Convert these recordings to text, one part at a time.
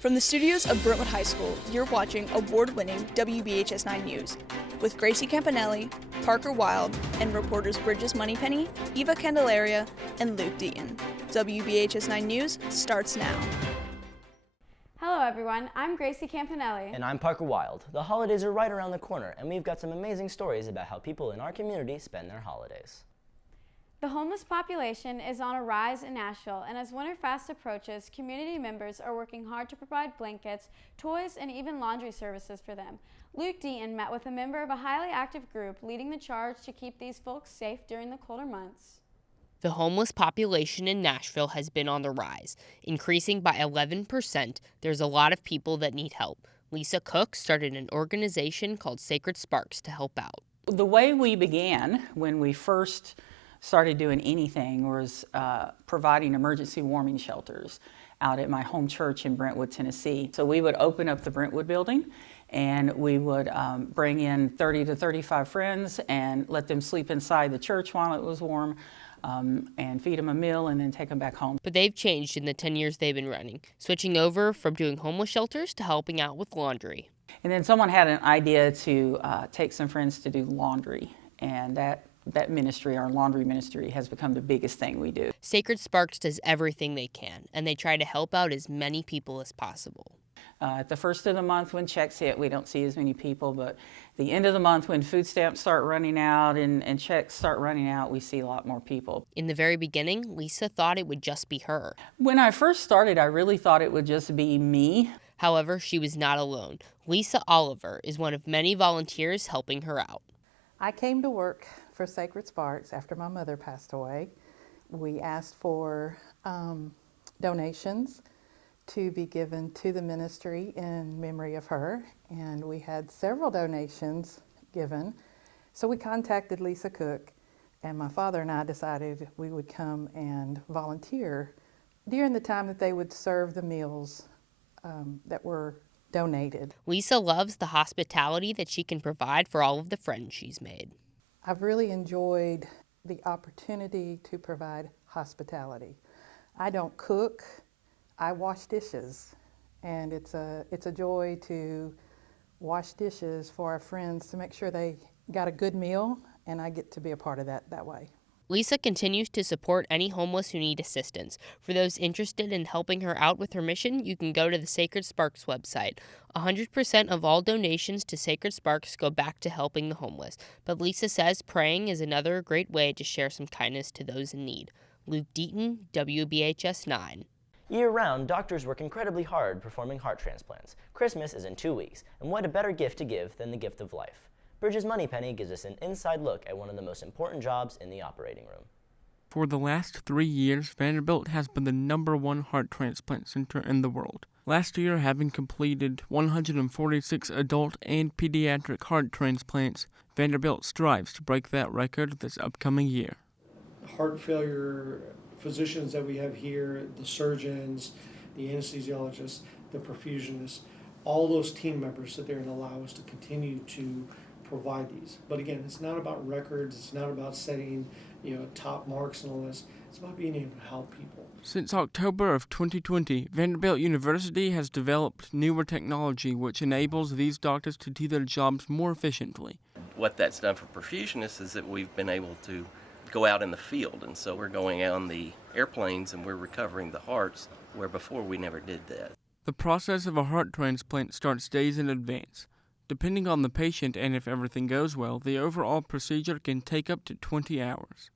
From the studios of Brentwood High School, you're watching award-winning WBHS 9 News with Gracie Campanelli, Parker Wild, and reporters Bridges Moneypenny, Eva Candelaria, and Luke Deaton. WBHS 9 News starts now. Hello everyone, I'm Gracie Campanelli. And I'm Parker Wild. The holidays are right around the corner, and we've got some amazing stories about how people in our community spend their holidays. The homeless population is on a rise in Nashville, and as winter fast approaches, community members are working hard to provide blankets, toys, and even laundry services for them. Luke Deaton met with a member of a highly active group leading the charge to keep these folks safe during the colder months. The homeless population in Nashville has been on the rise, increasing by 11%. There's a lot of people that need help. Lisa Cook started an organization called Sacred Sparks to help out. But they've changed in the 10 years they've been running, switching over from doing homeless shelters to helping out with laundry. Sacred Sparks does everything they can, and they try to help out as many people as possible. In the very beginning, Lisa thought it would just be her. However, she was not alone. Lisa Oliver is one of many volunteers helping her out. Lisa loves the hospitality that she can provide for all of the friends she's made. Lisa continues to support any homeless who need assistance. For those interested in helping her out with her mission, you can go to the Sacred Sparks website. 100% of all donations to Sacred Sparks go back to helping the homeless, but Lisa says praying is another great way to share some kindness to those in need. Luke Deaton, WBHS 9. Year-round, doctors work incredibly hard performing heart transplants. Christmas is in 2 weeks, and what a better gift to give than the gift of life. Bridges Moneypenny gives us an inside look at one of the most important jobs in the operating room. For the last 3 years, Vanderbilt has been the #1 heart transplant center in the world. Last year, having completed 146 adult and pediatric heart transplants, Vanderbilt strives to break that record this upcoming year. Heart failure physicians that we have here, the surgeons, the anesthesiologists, the perfusionists, all those team members sit there and allow us to continue to provide these. But again, it's not about records, it's not about setting, top marks and all this. It's about being able to help people. Since October of 2020, Vanderbilt University has developed newer technology which enables these doctors to do their jobs more efficiently. What that's done for perfusionists is that we've been able to go out in the field, and so we're going out on the airplanes and we're recovering the hearts, where before we never did that. The process of a heart transplant starts days in advance. Depending on the patient and if everything goes well, the overall procedure can take up to 20 hours.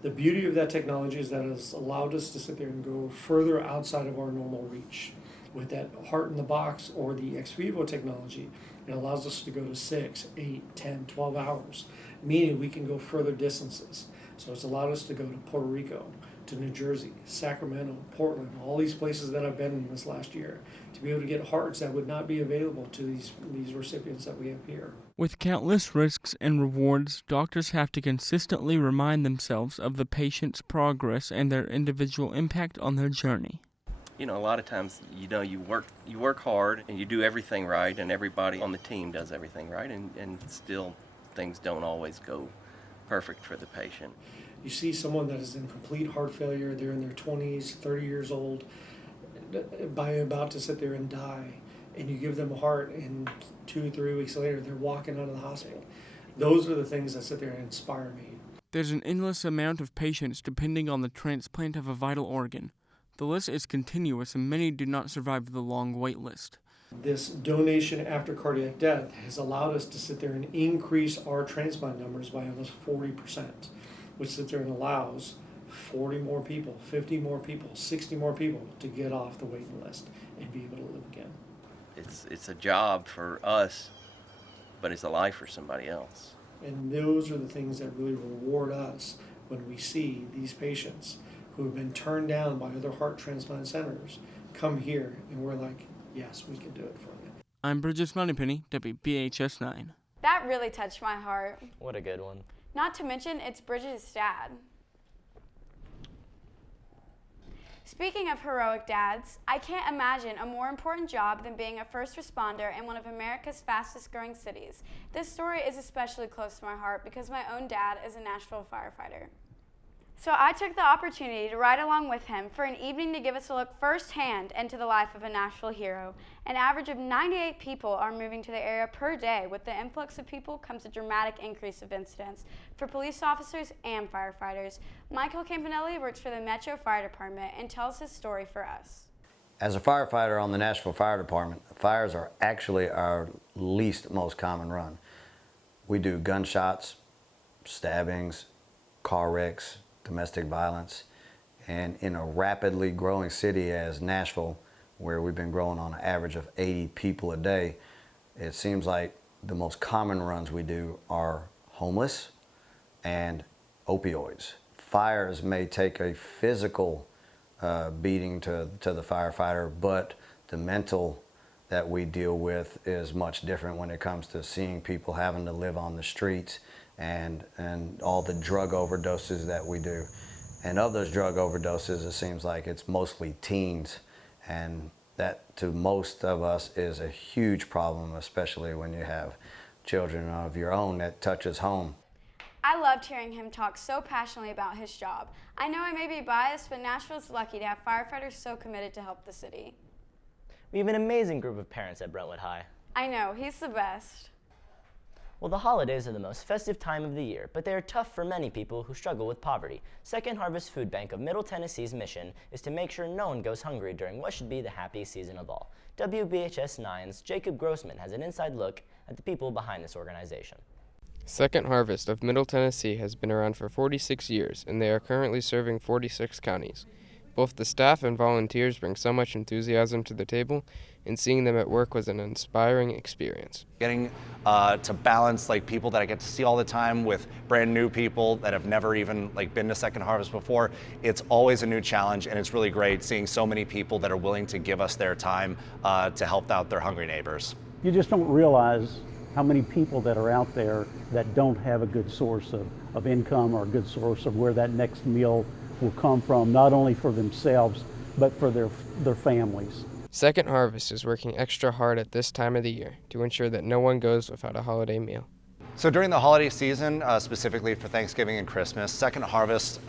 The beauty of that technology is that it's allowed us to sit there and go further outside of our normal reach. With that heart in the box or the ex vivo technology, it allows us to go to 6, 8, 10, 12 hours, meaning we can go further distances. So it's allowed us to go to Puerto Rico, to New Jersey, Sacramento, Portland, all these places that I've been in this last year, to be able to get hearts that would not be available to these recipients that we have here. With countless risks and rewards, doctors have to consistently remind themselves of the patient's progress and their individual impact on their journey. A lot of times, you work hard and you do everything right, and everybody on the team does everything right, and still things don't always go perfect for the patient. You see someone that is in complete heart failure, they're in their 20s, 30 years old, about to sit there and die, and you give them a heart, and 2-3 weeks later they're walking out of the hospital. Those are the things that sit there and inspire me. There's an endless amount of patients depending on the transplant of a vital organ. The list is continuous and many do not survive the long wait list. This donation after cardiac death has allowed us to sit there and increase our transplant numbers by almost 40%, which sits there and allows 40 more people, 50 more people, 60 more people to get off the waiting list and be able to live again. It's a job for us, but it's a life for somebody else. And those are the things that really reward us when we see these patients who have been turned down by other heart transplant centers come here, and we're like, yes, we can do it for you. I'm Bridges Moneypenny, WBHS 9. That really touched my heart. What a good one. Not to mention, it's Bridges' dad. Speaking of heroic dads, I can't imagine a more important job than being a first responder in one of America's fastest growing cities. This story is especially close to my heart because my own dad is a Nashville firefighter. So I took the opportunity to ride along with him for an evening to give us a look firsthand into the life of a Nashville hero. An average of 98 people are moving to the area per day. With the influx of people comes a dramatic increase of incidents for police officers and firefighters. Michael Campanelli works for the Metro Fire Department and tells his story for us. As a firefighter on the Nashville Fire Department, fires are actually our least most common run. We do gunshots, stabbings, car wrecks, domestic violence, and in a rapidly growing city as Nashville, where we've been growing on an average of 80 people a day, it seems like the most common runs we do are homeless and opioids. Fires may take a physical beating to the firefighter, but the mental that we deal with is much different when it comes to seeing people having to live on the streets and all the drug overdoses that we do. And of those drug overdoses, it seems like it's mostly teens, and that to most of us is a huge problem, especially when you have children of your own that touches home. I loved hearing him talk so passionately about his job. I know I may be biased, but Nashville's lucky to have firefighters so committed to help the city. We have an amazing group of parents at Brentwood High. I know, he's the best. Well, the holidays are the most festive time of the year, but they are tough for many people who struggle with poverty. Second Harvest Food Bank of Middle Tennessee's mission is to make sure no one goes hungry during what should be the happiest season of all. WBHS 9's Jacob Grossman has an inside look at the people behind this organization. Second Harvest of Middle Tennessee has been around for 46 years, and they are currently serving 46 counties. Both the staff and volunteers bring so much enthusiasm to the table, and seeing them at work was an inspiring experience. Getting to balance people that I get to see all the time with brand new people that have never even been to Second Harvest before, it's always a new challenge, and it's really great seeing so many people that are willing to give us their time to help out their hungry neighbors. You just don't realize how many people that are out there that don't have a good source of income or a good source of where that next meal will come from, not only for themselves, but for their families. Second Harvest is working extra hard at this time of the year to ensure that no one goes without a holiday meal. So during the holiday season, specifically for Thanksgiving and Christmas, Second Harvest,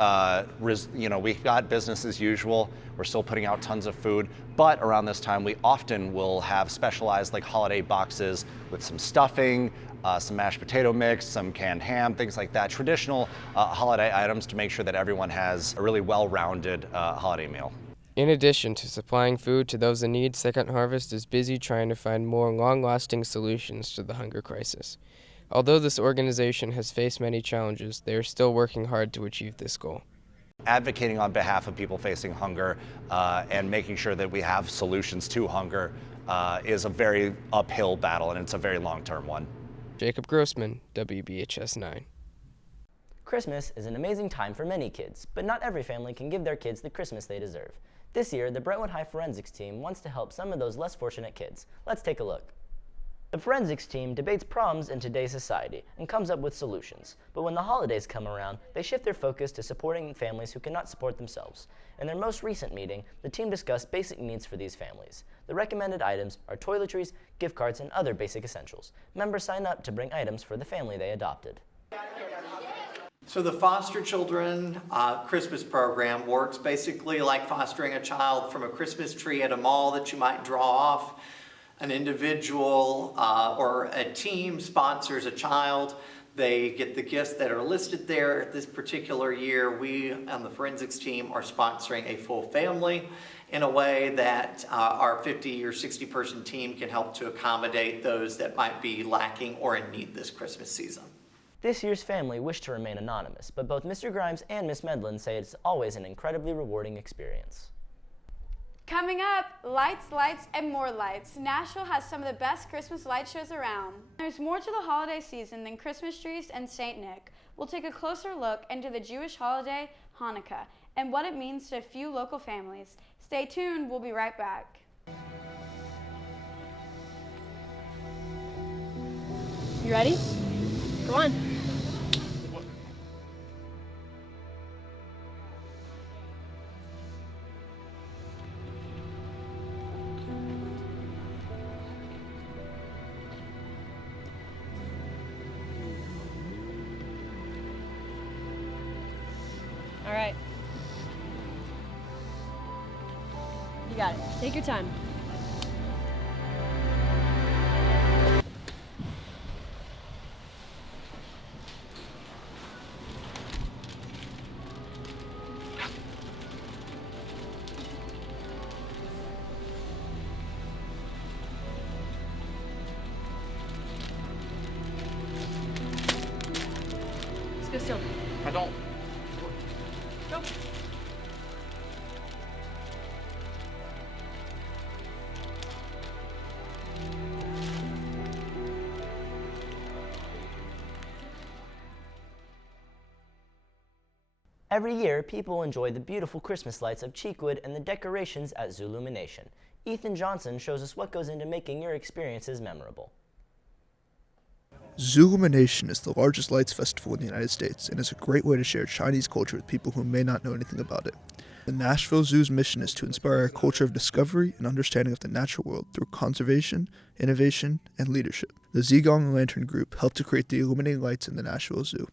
we've got business as usual. We're still putting out tons of food, but around this time we often will have specialized holiday boxes with some stuffing, some mashed potato mix, some canned ham, things like that. Traditional holiday items to make sure that everyone has a really well-rounded holiday meal. In addition to supplying food to those in need, Second Harvest is busy trying to find more long-lasting solutions to the hunger crisis. Although this organization has faced many challenges, they are still working hard to achieve this goal. Advocating on behalf of people facing hunger and making sure that we have solutions to hunger is a very uphill battle, and it's a very long-term one. Jacob Grossman, WBHS 9. Christmas is an amazing time for many kids, but not every family can give their kids the Christmas they deserve. This year, the Brentwood High Forensics team wants to help some of those less fortunate kids. Let's take a look. The forensics team debates problems in today's society and comes up with solutions. But when the holidays come around, they shift their focus to supporting families who cannot support themselves. In their most recent meeting, the team discussed basic needs for these families. The recommended items are toiletries, gift cards, and other basic essentials. Members sign up to bring items for the family they adopted. So the foster children Christmas program works basically like fostering a child from a Christmas tree at a mall that you might draw off. An individual or a team sponsors a child. They get the gifts that are listed there. This particular year, we on the forensics team are sponsoring a full family in a way that our 50 or 60 person team can help to accommodate those that might be lacking or in need this Christmas season. This year's family wished to remain anonymous, but both Mr. Grimes and Miss Medlin say it's always an incredibly rewarding experience. Coming up, lights, lights, and more lights. Nashville has some of the best Christmas light shows around. There's more to the holiday season than Christmas trees and St. Nick. We'll take a closer look into the Jewish holiday, Hanukkah, and what it means to a few local families. Stay tuned, we'll be right back. You ready? Go on. All right. You got it. Take your time. Let's go still. I don't. Go. Every year, people enjoy the beautiful Christmas lights of Cheekwood and the decorations at Zoolumination. Ethan Johnson shows us what goes into making your experiences memorable. Zoolumination is the largest lights festival in the United States and is a great way to share Chinese culture with people who may not know anything about it. The Nashville Zoo's mission is to inspire a culture of discovery and understanding of the natural world through conservation, innovation, and leadership. The Zigong Lantern Group helped to create the illuminating lights in the Nashville Zoo.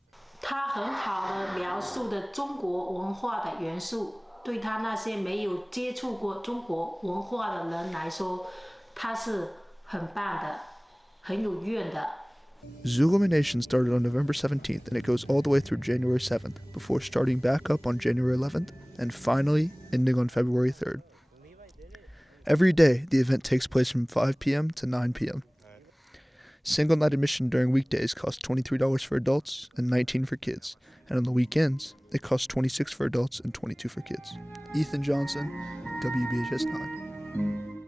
它很好的描述的中国文化的元素，对他那些没有接触过中国文化的人来说，它是很棒的，很有缘的。 Zoolumination started on November 17th and it goes all the way through January 7th, before starting back up on January 11th and finally ending on February 3rd. Every day, the event takes place from 5 p.m. to 9 p.m. Single night admission during weekdays costs $23 for adults and $19 for kids, and on the weekends, it costs $26 for adults and $22 for kids. Ethan Johnson, WBHS 9.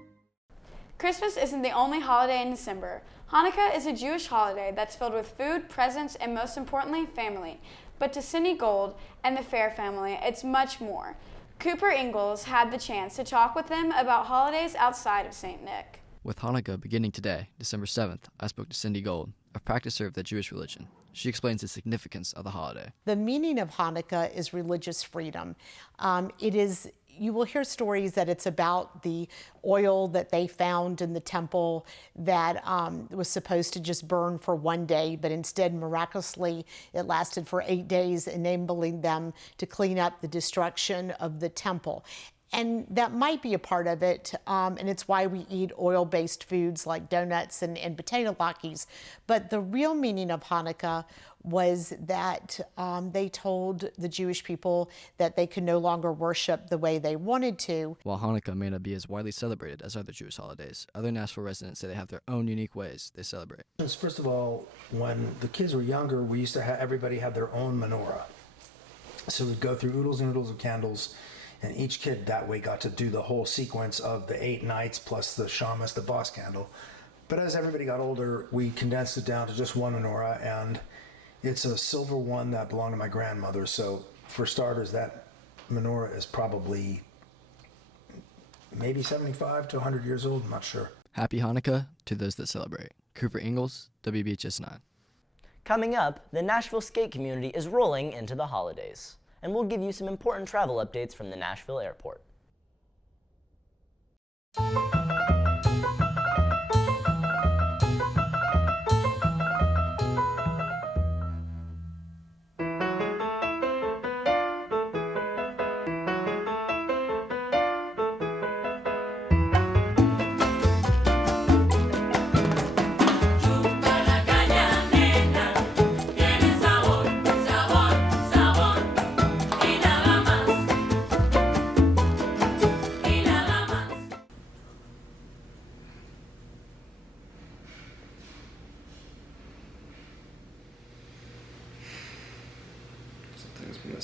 Christmas isn't the only holiday in December. Hanukkah is a Jewish holiday that's filled with food, presents, and most importantly, family. But to Cindy Gold and the Fair family, it's much more. Cooper Ingalls had the chance to talk with them about holidays outside of St. Nick. With Hanukkah beginning today, December 7th, I spoke to Cindy Gold, a practicer of the Jewish religion. She explains the significance of the holiday. The meaning of Hanukkah is religious freedom. You will hear stories that it's about the oil that they found in the temple that was supposed to just burn for one day, but instead, miraculously, it lasted for 8 days, enabling them to clean up the destruction of the temple. And that might be a part of it, and it's why we eat oil-based foods like donuts and potato latkes. But the real meaning of Hanukkah was that they told the Jewish people that they could no longer worship the way they wanted to. While Hanukkah may not be as widely celebrated as other Jewish holidays, other Nashville residents say they have their own unique ways they celebrate. First of all, when the kids were younger, we used to have everybody had their own menorah. So we'd go through oodles and oodles of candles, and each kid that way got to do the whole sequence of the 8 nights plus the shamas, the boss candle. But as everybody got older, we condensed it down to just one menorah, and it's a silver one that belonged to my grandmother. So for starters, that menorah is probably maybe 75 to 100 years old, I'm not sure. Happy Hanukkah to those that celebrate. Cooper Ingalls, WBHS 9. Coming up, the Nashville skate community is rolling into the holidays, and we'll give you some important travel updates from the Nashville airport.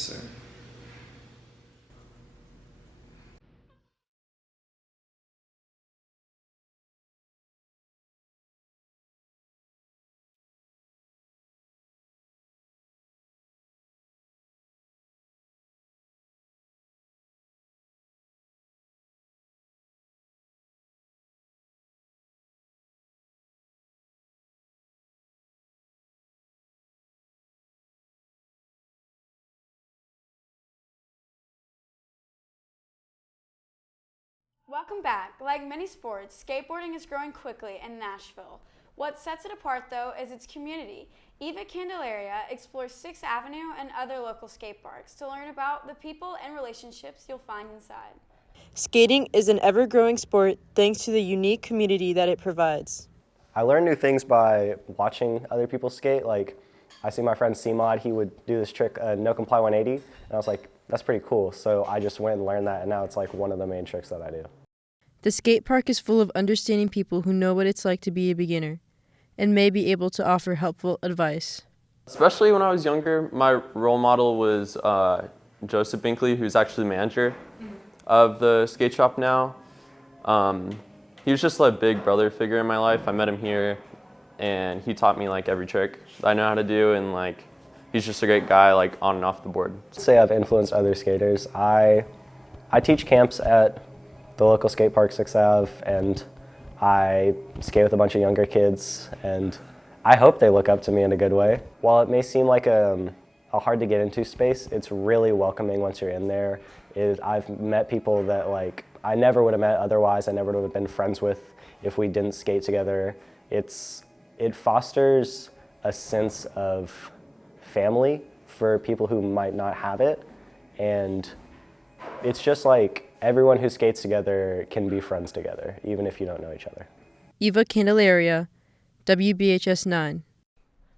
Yes, sir. Welcome back. Like many sports, skateboarding is growing quickly in Nashville. What sets it apart, though, is its community. Eva Candelaria explores 6th Avenue and other local skate parks to learn about the people and relationships you'll find inside. Skating is an ever-growing sport thanks to the unique community that it provides. I learned new things by watching other people skate. Like, I see my friend C-Mod, he would do this trick, no comply 180, and I was like, that's pretty cool. So I just went and learned that, and now it's like one of the main tricks that I do. The skate park is full of understanding people who know what it's like to be a beginner and may be able to offer helpful advice. Especially when I was younger, my role model was Joseph Binkley, who's actually the manager of the skate shop now. He was just a big brother figure in my life. I met him here, and he taught me like every trick that I know how to do, and like he's just a great guy like on and off the board. I'd say I've influenced other skaters. I teach camps at the local skate park 6th Ave, and I skate with a bunch of younger kids, and I hope they look up to me in a good way. While it may seem like a hard to get into space, it's really welcoming once you're in there. I've met people that like I never would have met otherwise. I never would have been friends with if we didn't skate together. It fosters a sense of family for people who might not have it, and it's just like everyone who skates together can be friends together, even if you don't know each other. Eva Candelaria, WBHS 9.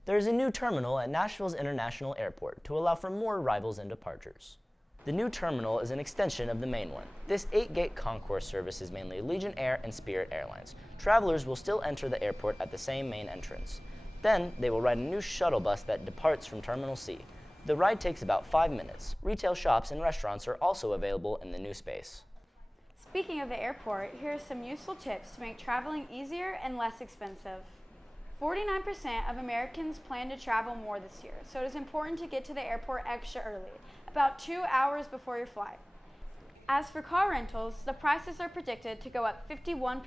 There's a new terminal at Nashville's International Airport to allow for more arrivals and departures. The new terminal is an extension of the main one. This 8-gate concourse services mainly Allegiant Air and Spirit Airlines. Travelers will still enter the airport at the same main entrance. Then they will ride a new shuttle bus that departs from Terminal C. The ride takes about 5 minutes. Retail shops and restaurants are also available in the new space. Speaking of the airport, here are some useful tips to make traveling easier and less expensive. 49% of Americans plan to travel more this year, so it is important to get to the airport extra early, about 2 hours before your flight. As for car rentals, the prices are predicted to go up 51%.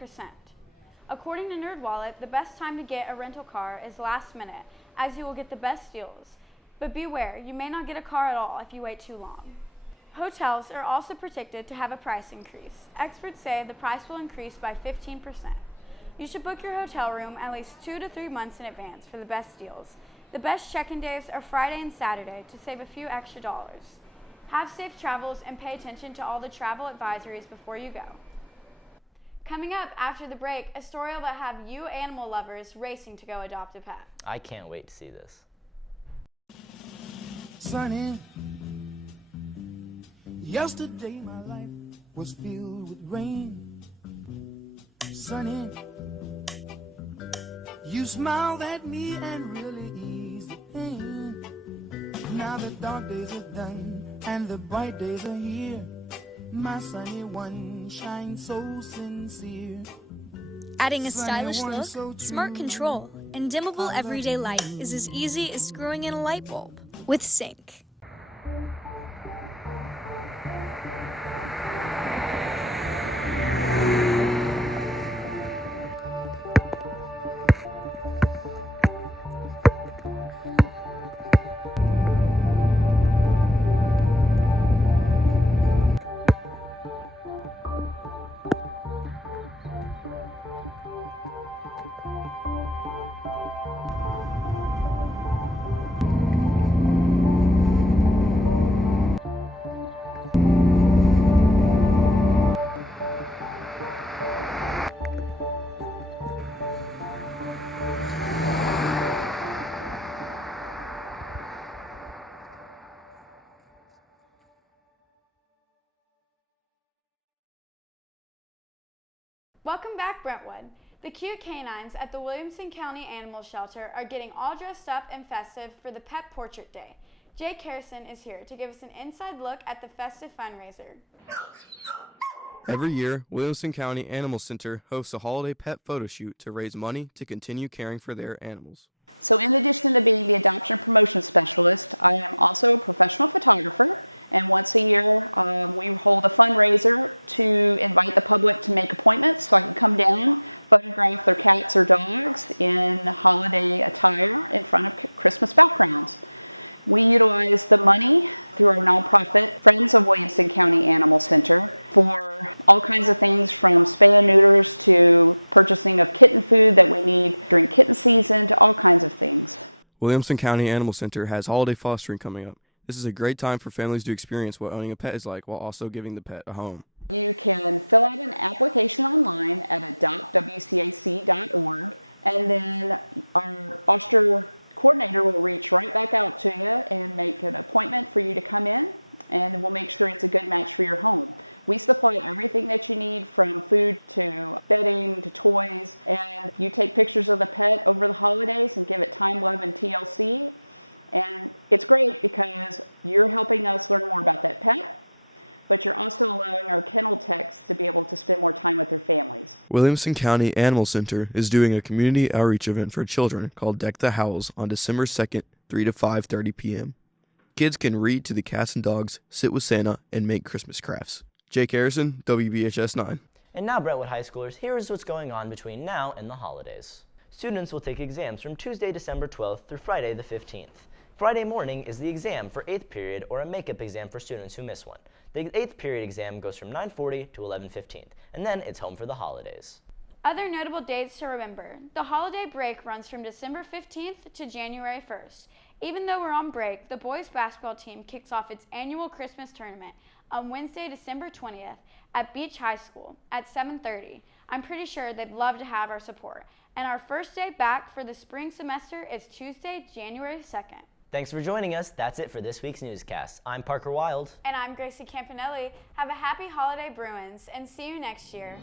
According to NerdWallet, the best time to get a rental car is last minute, as you will get the best deals. But beware, you may not get a car at all if you wait too long. Hotels are also predicted to have a price increase. Experts say the price will increase by 15%. You should book your hotel room at least 2 to 3 months in advance for the best deals. The best check-in days are Friday and Saturday to save a few extra dollars. Have safe travels and pay attention to all the travel advisories before you go. Coming up after the break, a story that have you animal lovers racing to go adopt a pet. I can't wait to see this. Sunny. Yesterday my life was filled with rain. Sunny. You smiled at me and really eased the pain. Now the dark days are done and the bright days are here. My sunny one shines so sincere. Adding a stylish look, smart control, and dimmable everyday light is as easy as screwing in a light bulb with Sync. Welcome back, Brentwood. The cute canines at the Williamson County Animal Shelter are getting all dressed up and festive for the Pet Portrait Day. Jake Harrison is here to give us an inside look at the festive fundraiser. Every year, Williamson County Animal Center hosts a holiday pet photo shoot to raise money to continue caring for their animals. So in addition to being the adoption promotion specialist, I am also a professional photographer, and once a year we hold a fundraiser to invite the public to make appointments so I can come down, photograph their cats or dogs in holiday attire in front of Christmas backgrounds. We utilize the money through our nonprofit Friends of Williamson County Animal Center for all kinds of things from spay and neuters to purchasing of kitten food that we need during kitten season to all kinds of things. Williamson County Animal Center has holiday fostering coming up. This is a great time for families to experience what owning a pet is like while also giving the pet a home. You can fill out an application online at adoptwcac.org, and then our foster coordinator will reach right back out to you and make an appointment for you to come in, and we'll make sure it's a good match for your home. We supply everything that you need from food to bedding to toys, and you take pictures of the pet over the holidays and give it time, love, and TLC. And it's great because you're helping us learn more about that pet, but you're also allowing our kennel techs to be able to spend more time with their families. Williamson County Animal Center is doing a community outreach event for children called Deck the Howls on December 2nd, 3 to 5:30 p.m. Kids can read to the cats and dogs, sit with Santa, and make Christmas crafts. Jake Harrison, WBHS 9. And now, Brentwood High Schoolers, here is what's going on between now and the holidays. Students will take exams from Tuesday, December 12th through Friday the 15th. Friday morning is the exam for 8th period or a makeup exam for students who miss one. The 8th period exam goes from 9:40 to 11:15, and then it's home for the holidays. Other notable dates to remember. The holiday break runs from December 15th to January 1st. Even though we're on break, the boys basketball team kicks off its annual Christmas tournament on Wednesday, December 20th at Beach High School at 7:30. I'm pretty sure they'd love to have our support. And our first day back for the spring semester is Tuesday, January 2nd. Thanks for joining us. That's it for this week's newscast. I'm Parker Wild. And I'm Gracie Campanelli. Have a happy holiday, Bruins, and see you next year.